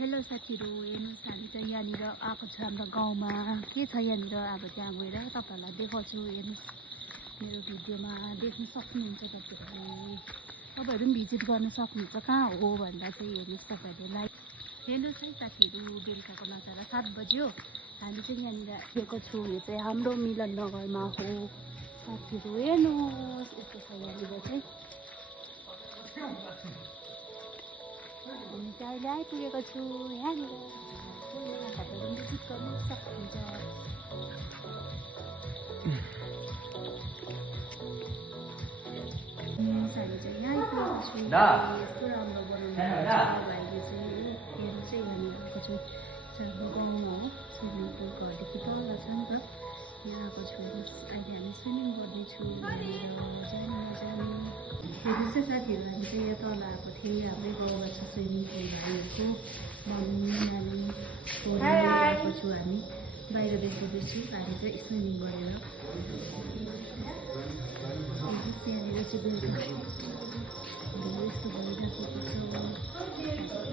Hello साथीहरू, हेर्नुहोस् हामी चाहिँ यहाँनिर आएको छ हाम्रो गाउँमा। के छ यहाँनिर अब त्यहाँ गएर तपाईँहरूलाई देखाउँछु। हेर्नुहोस् मेरो भिडियोमा देख्न सक्नुहुन्छ तपाईँहरूले। तपाईँहरू पनि भिजिट गर्न सक्नुहुन्छ। कहाँ हो भन्दा चाहिँ हेर्नुहोस् तपाईँहरूले लाइभ। हेर्नुहोस् है साथीहरू, बेलुकाको नजारा 7 बज्यो। हामी चाहिँ यहाँनिर आएको छु। यो चाहिँ हाम्रो मिलननगरमा हो साथीहरू। हेर्नुहोस् यस्तो छ यहाँनिर चाहिँ। हामी चाहिँ अहिले आइपुगेको छु यहाँनिर। तपाईँहरू पनि भिजिट गर्न सक्नुहुन्छ। हामी चाहिँ यहाँ आइपुगेको छु। यस्तो राम्रो बनाउनु भाइले चाहिँ। हेर्नु चाहिँ यहाँनिर आएको छु। हाम्रो गाउँमा हो। स्विमिङ पुल घरदेखि तल छ नि त। यहाँ आएको छु। अहिले हामी स्विमिङ गर्दैछु। हेर्नुहोस् चाहिँ साथीहरू, हामी चाहिँ यहाँ तल आएको थियौँ। हाम्रै गाउँमा छ स्विमिङ पुल भाइहरूको। मम्मी नानी आएको छु। हामी बाहिर बेच्दैछु। हामी चाहिँ स्विमिङ गरेर त्यहाँनिर चाहिँ बेलुका यस्तो भइरहेको छ।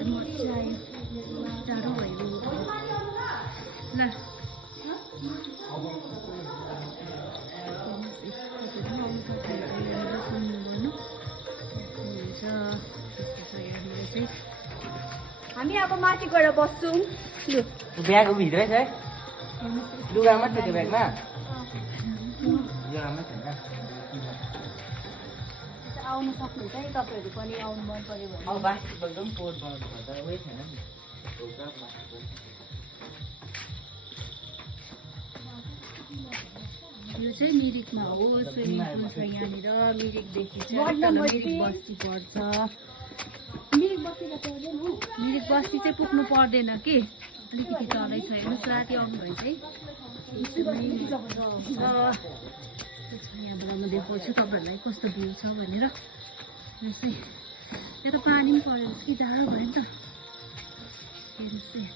मजा आयो। टाढो भयो ल। हामी अब माथि गएर बस्छौँ। ब्याग भित्रै छ है, लुगा मात्रै छ ब्यागमा, लुगा मात्रै छ। आउनु सक्नुहुन्छ है तपाईँहरू पनि, आउनु मन पर्यो भने। अब बास्केट एकदम पोट बनाउनु पर्छ, उयो छैन नि। यो चाहिँ मिरिकमा हो। स्विमिङ पुल छ यहाँनिर। मिरिकदेखि चाहिँ मिरिक बस्ती पर्छ। मिरिक बस्ती चाहिँ पुग्नु पर्दैन कि, अलिकति तलै छ। हेर्नुहोस् राति आउनुभयो चाहिँ यहाँबाट म देखाउँछु तपाईँहरूलाई कस्तो भ्यू छ भनेर। जस्तै यहाँ त पानी पनि परेर कि जाडो भयो नि त। हेर्नुहोस् चाहिँ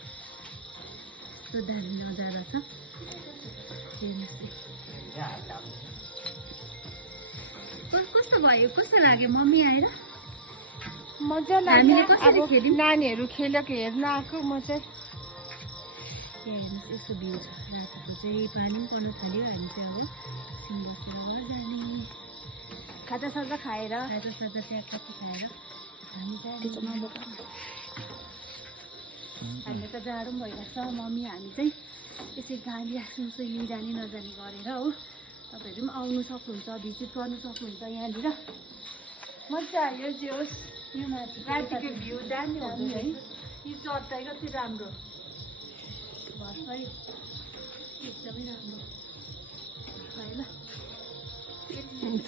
यस्तो दामी नजारा छ। कस्तो भयो, कस्तो लाग्यो मम्मी आएर? मजा हामीले कसरी खेल्यौँ? नानीहरू खेलेको हेर्न आएको म चाहिँ। हेर्नुहोस् यस्तो भ्यू छ। रातिको चाहिँ पानी पनि पर्नु थाल्यो। हामी चाहिँ अब एकछिन बसेर घर जाने। खाजासाजा खाएर चियाकति खाएर हामी चाहिँ हामीले त जाडो पनि भइरहेको छ। मम्मी हामी चाहिँ यसै गाडी आफ्नो जाने नजाने गरेर हो। तपाईँहरू पनि आउनु सक्नुहुन्छ, भिजिट गर्नु सक्नुहुन्छ यहाँनिर। मजा आयो। जे होस् यो माथि रातिको भ्यू दामी हुँदो है। रहेछ। यो चट्टाइ कति राम्रो। भर्खरै एकदमै राम्रो है ल।